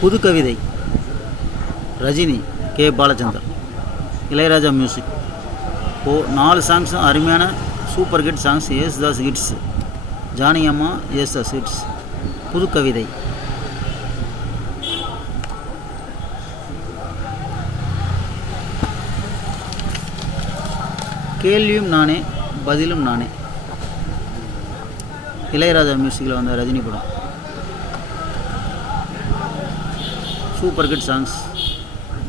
புது கவிதை Rajini K Balachander. Ilaiyaraaja music. 4 சாங்ஸும் அருமையான super hit songs. Yesudas hits, Janaki அம்மா யேசுதாஸ் ஹிட்ஸ். புது கவிதை. கேள்வியும் நானே பதிலும் நானே. இளையராஜா மியூசிக்கில் வந்த ரஜினி படம். சூப்பர் ஹிட் சாங்ஸ்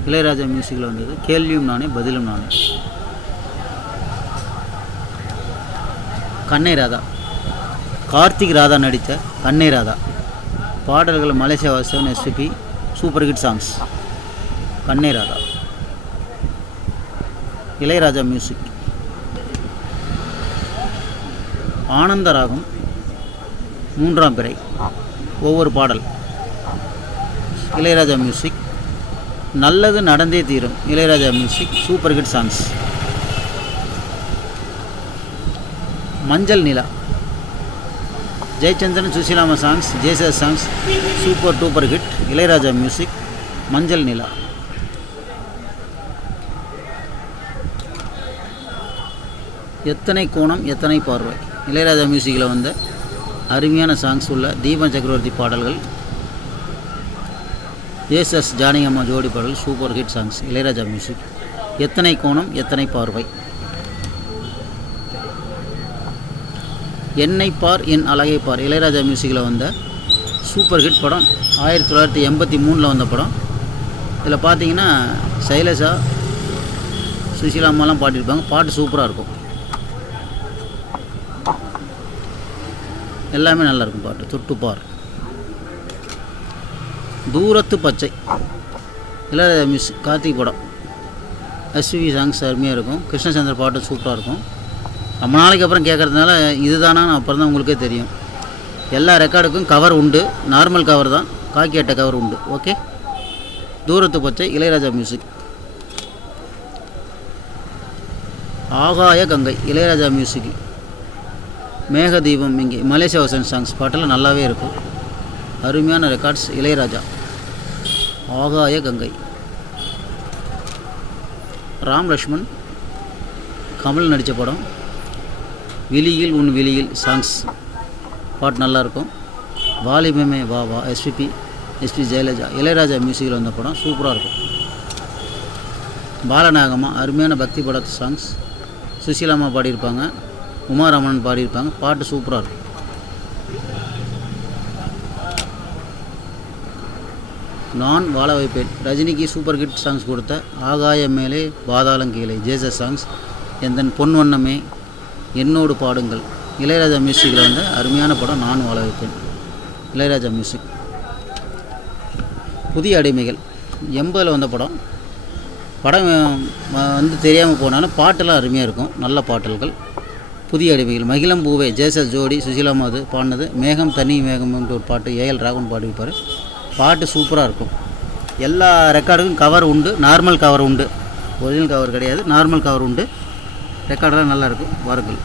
இளையராஜா மியூசிக்கில் வந்தது. கேள்வியும் நானே பதிலும் நானே. கண்ணே ராதா. கார்த்திக் ராதா நடித்த கண்ணே ராதா பாடல்கள் Malaysia Vasudevan SPB. Super hit songs. கண்ணே ராதா இளையராஜா மியூசிக். ஆனந்த ராகம் 3ஆம் பிறை. ஒவ்வொரு பாடல் இளையராஜா மியூசிக். நல்லது நடந்தே தீரும் Ilaiyaraaja music. Super hit songs. மஞ்சள் நிலா ஜெயச்சந்திரன் சுசீலாமா songs, Jesus songs. Super duper hit Ilaiyaraaja music. மஞ்சள் நிலா. எத்தனை கோணம் எத்தனை பார்வை இளையராஜா மியூசிக்கில் வந்த அருமையான சாங்ஸ் உள்ள தீபன் சக்கரவர்த்தி பாடல்கள். ஜேசஸ் ஜானகி அம்மா ஜோடி பாடல். Super hit songs Ilaiyaraaja music. எத்தனை கோணம் எத்தனை பார்வை. என்னை பார் என் அழகை பார் இளையராஜா மியூசிக்கில் வந்த சூப்பர் ஹிட் படம். 1983 வந்த படம். இதில் பார்த்தீங்கன்னா சைலஜா சுசீலா அம்மாலாம் பாடியிருப்பாங்க. பாட்டு சூப்பராக இருக்கும். எல்லாமே நல்லாயிருக்கும் பாட்டு. தொட்டுப்பார். தூரத்து பச்சை இளையராஜா மியூசிக். கார்த்திக் படம். எஸ்பிபி சாங்ஸ் அருமையாக இருக்கும். கிருஷ்ணச்சந்திர பாட்டு சூப்பராக இருக்கும். ரொம்ப நாளைக்கு அப்புறம் கேட்குறதுனால இதுதானான்னு அப்புறம் தான் உங்களுக்கே தெரியும். எல்லா ரெக்கார்டுக்கும் கவர் உண்டு. நார்மல் கவர் தான், காக்கி அட்டை கவர் உண்டு. ஓகே. தூரத்து பச்சை இளையராஜா மியூசிக். ஆகாய கங்கை இளையராஜா மியூசிக். மேகதீபம் இங்கே மலேசியா வாசன் சாங்ஸ் பாட்டெல்லாம் நல்லாவே இருக்கும். அருமையான ரெக்கார்ட்ஸ் இளையராஜா. ஆகாய கங்கை. ராம் லக்ஷ்மண் கமல் நடித்த படம். விழியில் உன் விழியில் சாங்ஸ் பாட்டு நல்லாயிருக்கும். வாலிபமே வா வா எஸ்பி ஜெயலலிதா இளையராஜா மியூசிக்கில் வந்த படம். சூப்பராக இருக்கும். பாலநாகம்மா அருமையான பக்தி படத்து சாங்ஸ். சுசீலாமா பாடியிருப்பாங்க, உமாராமன் பாடியிருப்பாங்க. பாட்டு சூப்பராக இருக்கும். நான் வாழ வைப்பேன் ரஜினிக்கு சூப்பர் ஹிட் சாங்ஸ் கொடுத்த ஆகாய மேலே பாதாளம் கீழே ஜேசஸ் சாங்ஸ். எந்தன் பொன் வண்ணமே என்னோடு பாடுங்கள் இளையராஜா மியூசிக்கில் வந்த அருமையான படம். நான் வாழ வைப்பேன் இளையராஜா மியூசிக். புதிய அடிமைகள் 80 வந்த படம். படம் வந்து தெரியாமல் போனாலும் பாட்டெல்லாம் அருமையாக இருக்கும். நல்ல பாடல்கள். புதிய அடிமைகள். மகிழம் பூவே ஜேசஸ் ஜோடி சுசீலாமா அது பாடினது. மேகம் தனி மேகம்ன்ற ஒரு பாட்டு ஏஎல் ராகவன் பாடியிருப்பார். பாட்டு சூப்பராக இருக்கும். எல்லா ரெக்கார்டுக்கும் கவர் உண்டு. நார்மல் கவர் உண்டு. ஒரிஜினல் கவர் கிடையாது, நார்மல் கவர் உண்டு. ரெக்கார்டெல்லாம் நல்லாயிருக்கும். வாருங்கள்.